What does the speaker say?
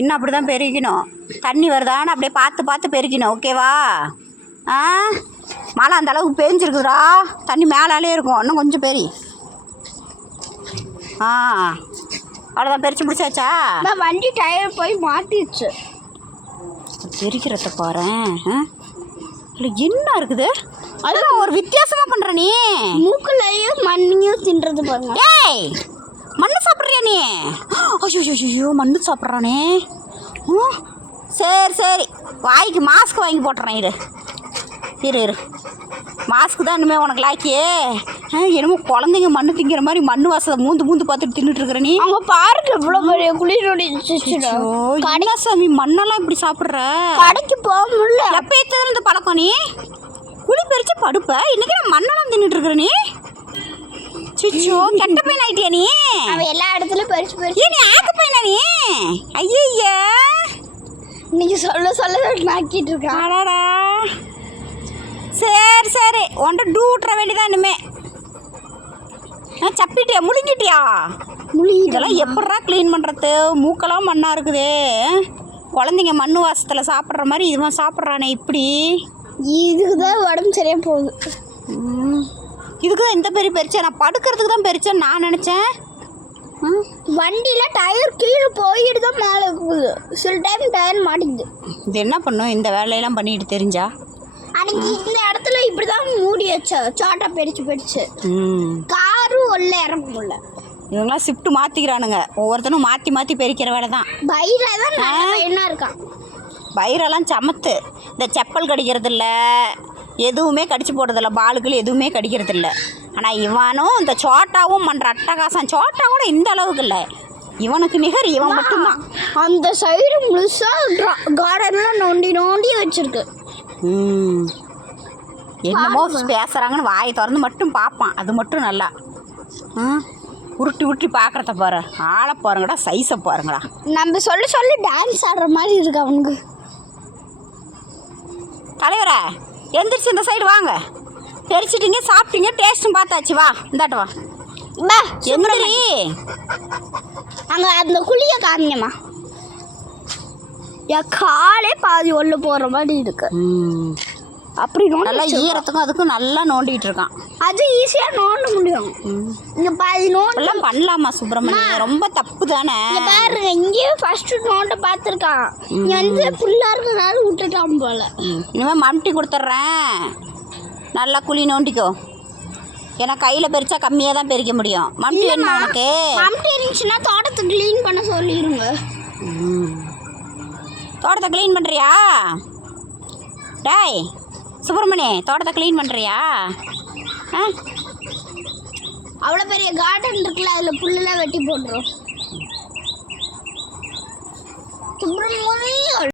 இன்னும் அப்படி தான் பெருக்கணும். தண்ணி வருதான்னு அப்படியே பார்த்து பார்த்து பெருக்கணும். ஓகேவா? ஆ, மழை அந்த அளவுக்கு பெஞ்சிருக்குதுடா. தண்ணி மேலாலே இருக்கும். இன்னும் கொஞ்சம் பெரி. ஆ, அவ்வளோதான். பெரிச்சு முடிச்சாச்சா? வண்டி டயர் போய் மாட்டிடுச்சு. பெருக்கிறத பாரு. இல்லை என்ன இருக்குது? அதெல்லாம் ஒரு வித்தியாசமாக பண்ணுற நீ. மூக்குலையும் மண்ணையும் தின்றது பாருங்க. ஏய், மண்ணு சாப்பிட்றியா நீ? ஐயோ மண்ணு சாப்பிட்றானே. சரி சரி, வாய்க்கு மாஸ்க் வாங்கி போட்டுறேன். இரு மாஸ்க்கு தான் இனிமேல் உனக்கு லாக்கியே. என்னமோ குழந்தைங்க மண்ணு திங்கிற மாதிரி மண்ணு வாசலை மூந்து பார்த்துட்டு தின்னுட்டு இருக்கிற நீ. அவங்க பாருங்க இவ்வளோ பெரிய குளிரோட சாமி, மண்ணெல்லாம் இப்படி சாப்பிட்ற? கடைக்கு போக முடியல. எப்போ ஏற்றதுல இந்த பழக்கம் நீ? குழி பறிச்சு படுப்ப, இன்னைக்கு நான் மண்ணெல்லாம் தின்னுட்டு இருக்கிற நீ. சிச்சோ, கெட்ட பையன் ஆயிட்டியா நீ? அவன் எல்லா இடத்துலயும் பறிச்சு நீ ஆக்க பையனா நீ? ஐயா, இன்னைக்கு சொல்ல நாக்கிட்டு இருக்காடா. சரி சரி, ஒன்றை டூட்டுற வேண்டியதான் இனிமே. சப்பிட்டியா? முழுங்கிட்டியா? இதெல்லாம் எப்படா க்ளீன் பண்ணுறது? மூக்கெல்லாம் மண்ணாக இருக்குதே. குழந்தைங்க மண் வாசத்தில் சாப்பிட்ற மாதிரி இதுவன் சாப்பிட்றானே இப்படி. இதுக்கு தான் உடம்பு சரியாக போகுது. இதுக்கு தான் இந்த பெரிய பெருச்சேன். நான் படுக்கிறதுக்கு தான் பெருச்சேன்னு நான் நினச்சேன். வண்டியில் டயர் கீழே போயிட்டு தான் மேலே போகுது. சில டைம் டயர் மாட்டிக்குது. இது என்ன பண்ணும் இந்த வேலையெல்லாம் பண்ணிட்டு தெரிஞ்சா? அன்னைக்கு இந்த இடத்துல இப்படி தான் மூடி வச்சா சாட்டா பெரிச்சு காரும் உள்ள இறங்க முடியல. இவங்களாம் ஷிஃப்ட் மாற்றிக்கிறானுங்க. ஒவ்வொருத்தனும் மாற்றி பெருக்கிற வேலை தான். பைரா தான் என்ன இருக்கான். பைரெல்லாம் சமத்து. இந்த செப்பல் கடிக்கிறது இல்லை, எதுவுமே கடிச்சு போடுறதில்ல, பாலுக்கள் எதுவுமே கடிக்கிறது இல்லை. ஆனால் இவனும் இந்த சோட்டாவும் பண்ணுற அட்டகாசம். சோட்டா கூட இந்த அளவுக்கு இல்லை, இவனுக்கு நிகர் இவன் மட்டும்தான். அந்த சைடு முழுசாக கார்டன்லாம் நோண்டி வச்சிருக்கு. என்னமோ பேசுகிறாங்கன்னு வாயை திறந்து மட்டும் பார்ப்பான். அது மட்டும் நல்லா உருட்டி பார்க்குறத பாரு. ஆளை பாருங்கடா, சைஸை பாருங்கடா. நம்ம சொல்லி டான்ஸ் ஆடுற மாதிரி இருக்கு அவனுக்கு. தலைவரா, எந்திரிச்சு இந்த சைடு வாங்க. பெரிச்சிட்டிங்க, சாப்பிட்டீங்க, டேஸ்ட்டும் பார்த்தாச்சு. வா, இந்தாட்ட வா. எந்திரி. அங்கே அந்த குழியை காமிங்கம்மா. என் காலே பாதி உள்ள போகிற மாதிரி இருக்கு. அப்படி நல்லா ஈரத்துக்கும் அதுக்கும் நல்லா நோண்டிகிட்டு இருக்கான். அது ஈஸியாக நோண்ட முடியும். இங்கே பாதி எல்லாம் பண்ணலாமா சுப்பிரமணியம்? ரொம்ப தப்பு தானே. பாருங்க, இங்கேயும் ஃபர்ஸ்ட் நோண்ட பார்த்துருக்கான். இங்கே வந்து ஃபுல்லாக இருக்கிறனால விட்டுட்டான் போல. இனிமேல் மம்டி கொடுத்துட்றேன், நல்லா குழி நோண்டிக்கோ. ஏன்னா கையில் பெரிச்சா கம்மியாக தான் பெரிக்க முடியும். மம்டி வேணுமா உனக்கு? மம்டி இருந்துச்சுன்னா தோட்டத்தை க்ளீன் பண்ண சொல்லிடுங்க. தோட்டத்தை க்ளீன் பண்ணுறியா? டேய் சுப்பிரமணி, தோட்டத்தை க்ளீன் பண்ணுறியா? அவ்வளோ பெரிய கார்டன் இருக்குல்ல, அதில் புல்லெல்லாம் வெட்டி போட்டுரும். சுப்பிரமணி